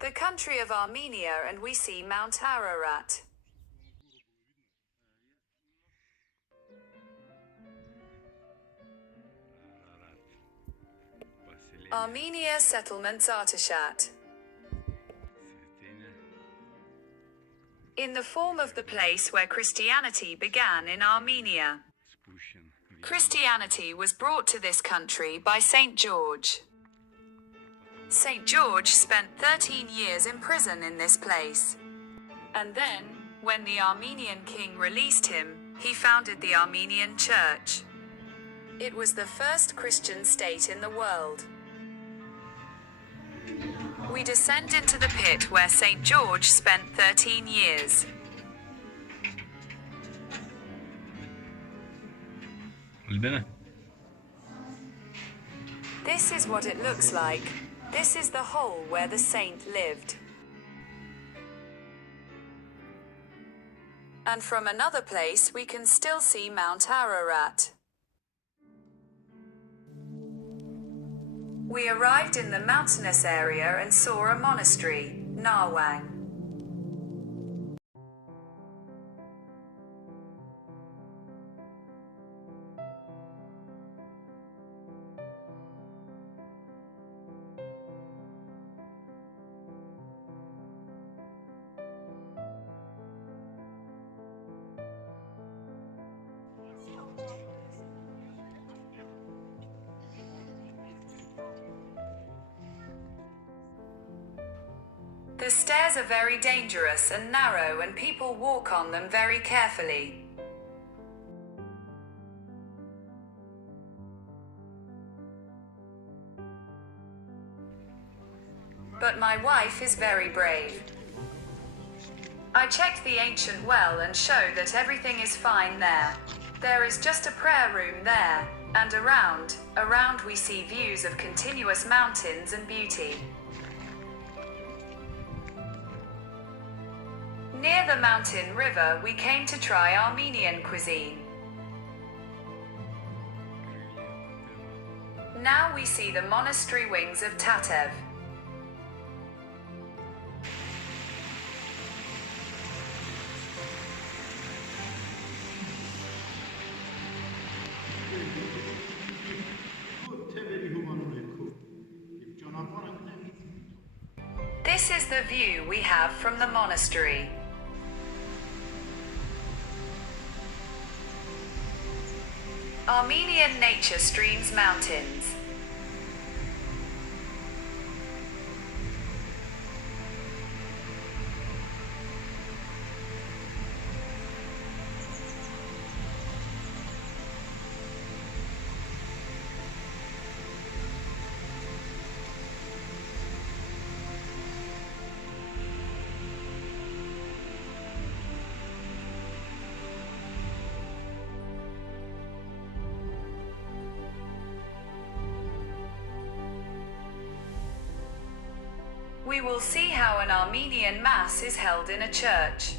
the country of Armenia, and we see Mount Ararat. Armenia settlements Artashat. In the form of the place where Christianity began in Armenia. Christianity was brought to this country by St. George. St. George spent 13 years in prison in this place. And then, when the Armenian king released him, he founded the Armenian Church. It was the first Christian state in the world. We descend into the pit where St. George spent 13 years. This is what it looks like. This is the hole where the saint lived. And from another place we can still see Mount Ararat. We arrived in the mountainous area and saw a monastery, Nawang. The stairs are very dangerous and narrow, and people walk on them very carefully. But my wife is very brave. I checked the ancient well and show that everything is fine there. There is just a prayer room there, and around we see views of continuous mountains and beauty. Near the mountain river, we came to try Armenian cuisine. Now we see the monastery wings of Tatev. This is the view we have from the monastery. Armenian nature streams mountains. We will see how an Armenian Mass is held in a church.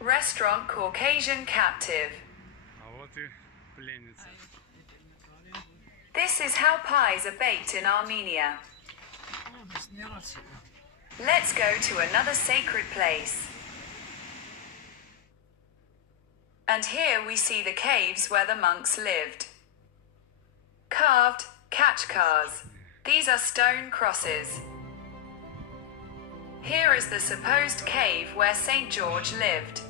Restaurant Caucasian Captive. This is how pies are baked in Armenia. Let's go to another sacred place. And here we see the caves where the monks lived. Carved kachkars. These are stone crosses. Here is the supposed cave where St. George lived.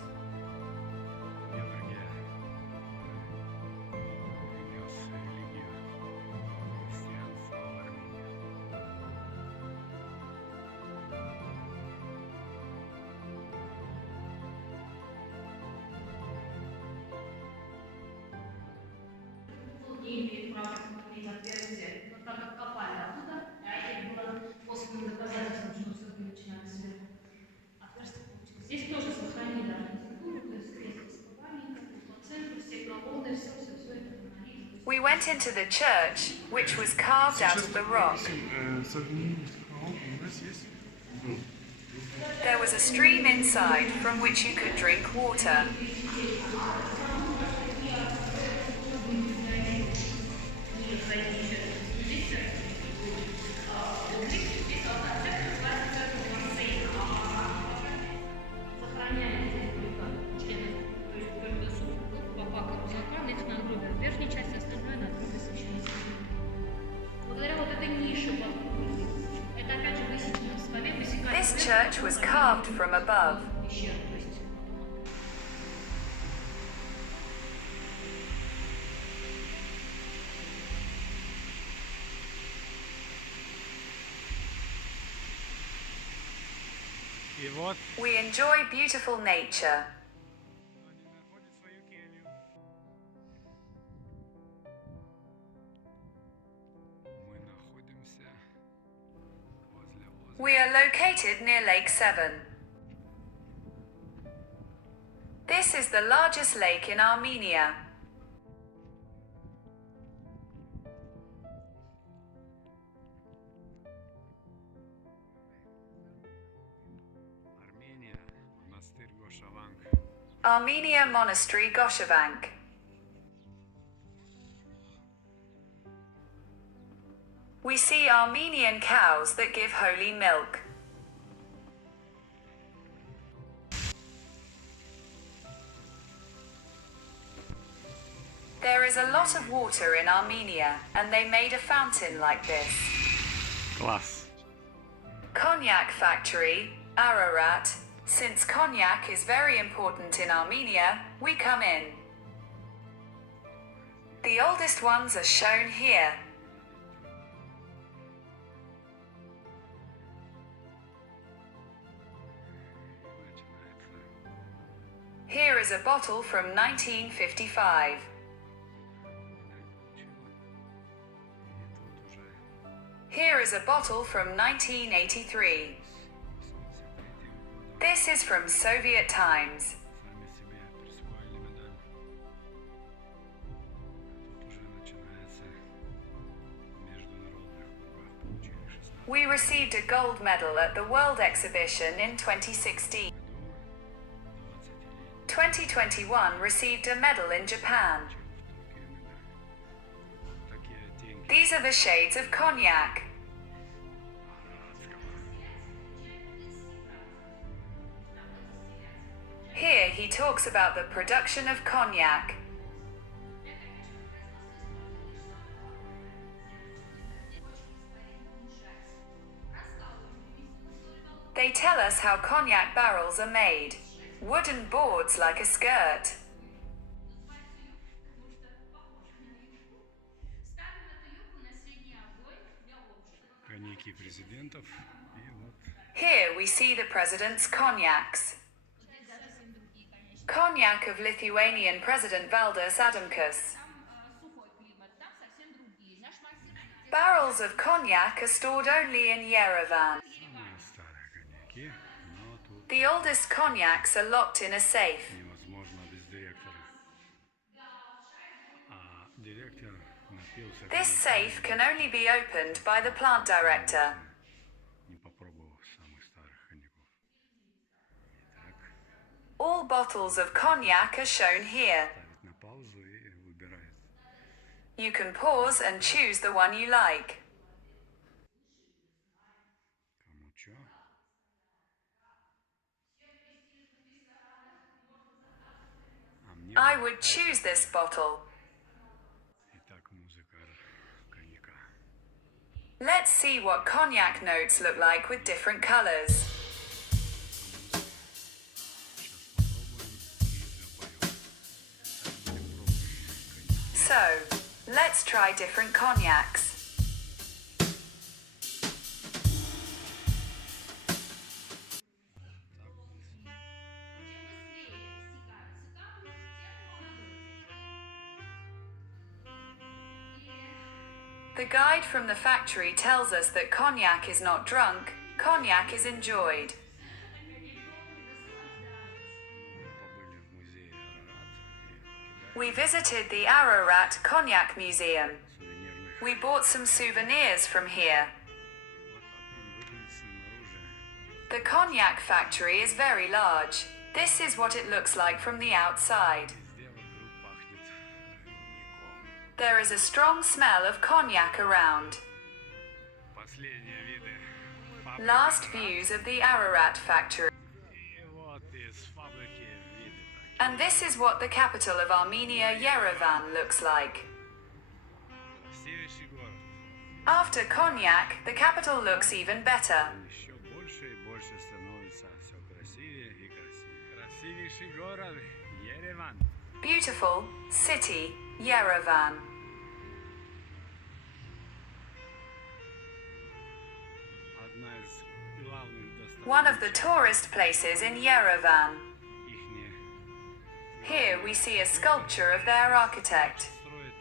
Здесь тоже сохранили архитектуру, то есть без раскрывальника, то есть по центру все колонны, все это монолит. То есть We went into the church, which was carved out of the rock. There was a stream inside from which you could drink water. были хранители. Здесь церковь будет. Здесь алтарь. Церковь называется церковь бассейна. Сохраняется только членов, то есть только супругов, папа, карузакан, их надгробие в верхней части, остальное надгробие священнослужителей. Благодаря вот этой нише под кухней, это опять же высечено с ковен, высекали. This church was carved from above. Пещера, то есть. И вот We enjoy beautiful nature. они находят свою келью. Мы находимся возле озера. We are located near Lake Seven. This is the largest lake in Armenia. Армения, монастырь Гошаванг. Armenia Monastery Goshavank. We see Armenian cows that give holy milk. There is a lot of water in Armenia, and they made a fountain like this. Класс. Cognac factory, Ararat. Since cognac is very important in Armenia, we come in. The oldest ones are shown here. Here is a bottle from 1955. Here is a bottle from 1983. This is from Soviet times. Сами себе присвоили медаль. Тут уже начинается международных кубках. Получили 16. We received a gold medal at the World Exhibition in 2016. 2021 received a medal in Japan. Такие оттенки. These are the shades of cognac. Here he talks about the production of cognac. They tell us how cognac barrels are made. Wooden boards like a skirt. Коньяки президентов. И вот Here we see the president's cognacs. Cognac of Lithuanian President Valdas Adamkus. Barrels of cognac are stored only in Yerevan. самые старые коньяки. Но тут The oldest cognacs are locked in a safe. невозможно без директора. А директор напился This коньяка, safe can only be opened by the plant director. не попробовав самых старых коньяков. Итак, All bottles of cognac are shown here. ставит на паузу и выбирает. You can pause and choose the one you like. Кому чё? А мне I would choose this bottle. итак музыка коньяка. Let's see what cognac notes look like with different colors. Сейчас попробуем и запоем. Так, будем пробовать коньяк. So, let's try different cognacs. The guide from the factory tells us that cognac is not drunk, cognac is enjoyed. We visited the Ararat Cognac Museum. сувенирных. We bought some souvenirs from here. Вот так он выглядит снаружи. The cognac factory is very large. This is what it looks like from the outside. Везде вокруг пахнет коньяком. There is a strong smell of cognac around. Последние виды фабрики Last Ararat. views of the Ararat factory. И вот из фабрики виды такие. And this is what the capital of Armenia, Yerevan, looks like. Красивейший город. After cognac, the capital looks even better. Еще больше и больше становится все красивее и красивее. Красивейший город Ереван. Beautiful city, Yerevan. Одна из главных One of the tourist places in Yerevan. ихние Here we see a sculpture of their architect. строить,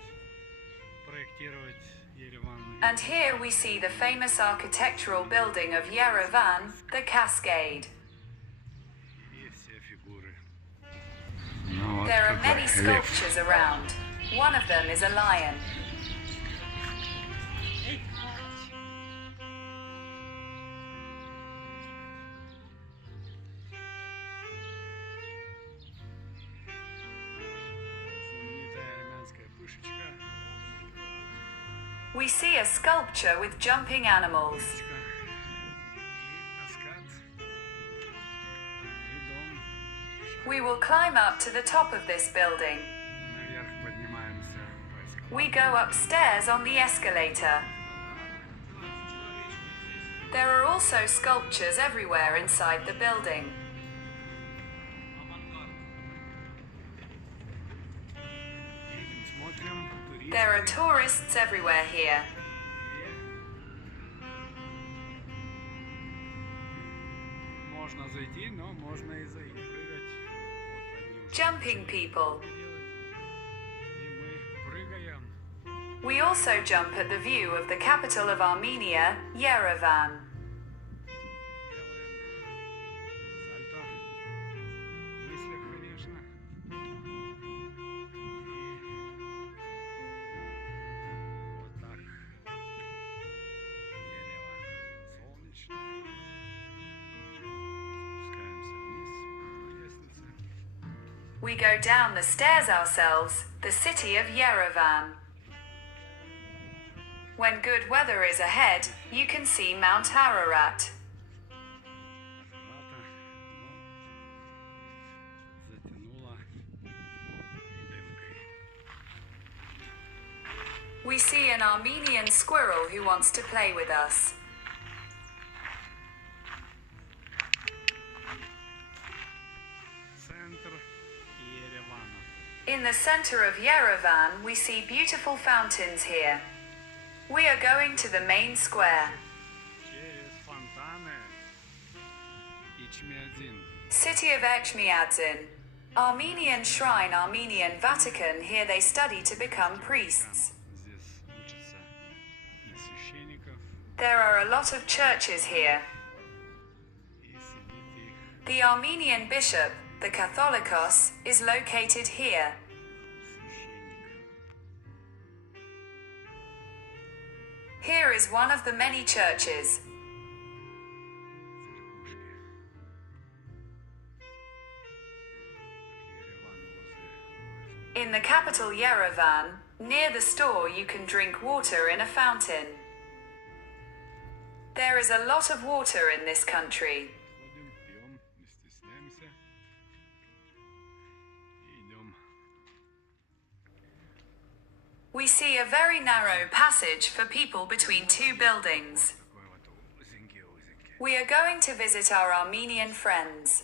проектировать Ереван. And here we see the famous architectural building of Yerevan, the Cascade. И все фигуры. Ну, вот There are такой many лев. sculptures around. One of them is a lion. Знаменитая армянская пышечка. We see a sculpture with jumping animals. И каскад. И дом. We will climb up to the top of this building. Наверх поднимаемся по эскалатору. We go upstairs on the escalator. There are also sculptures everywhere inside the building. Едем, смотрим. Туристы. There are tourists everywhere here. Можно зайти, но можно и прыгать. Вот одни уже Jumping people. делать. И мы прыгаем. We also jump at the view of the capital of Armenia, Yerevan. Делаем сальто. В мыслях, конечно. И вот так. Ереван. Солнечно. Спускаемся вниз по лестнице. We go down the stairs ourselves, the city of Yerevan. When good weather is ahead, you can see Mount Ararat. Арарата, но затянуло дымкой. We see an Armenian squirrel who wants to play with us. Центр Еревана. In the center of Yerevan, we see beautiful fountains here. We are going to the main square. Через фонтаны Ичмиадзин. City of Echmiadzin. Armenian shrine, Armenian Vatican, here they study to become priests. Здесь учатся на священников There are a lot of churches here. и сидит их The Armenian bishop, the Catholicos, is located here. священник. Here is one of the many churches. Церквушки. Ереван возле In the capital Yerevan, near the store you can drink water in a fountain. There is a lot of water in this country. ходим, пьем, не стесняемся. И идем. We see a very narrow passage for people between two buildings. Такой вот узенький-узенький. We are going to visit our Armenian friends.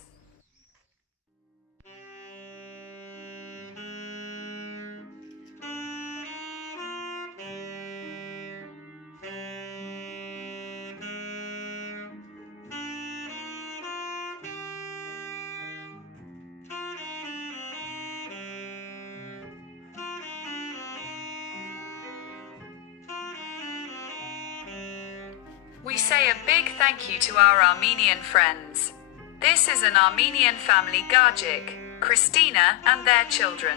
We say a big thank you to our Armenian friends. This is an Armenian family, Gagik, Kristina, and their children.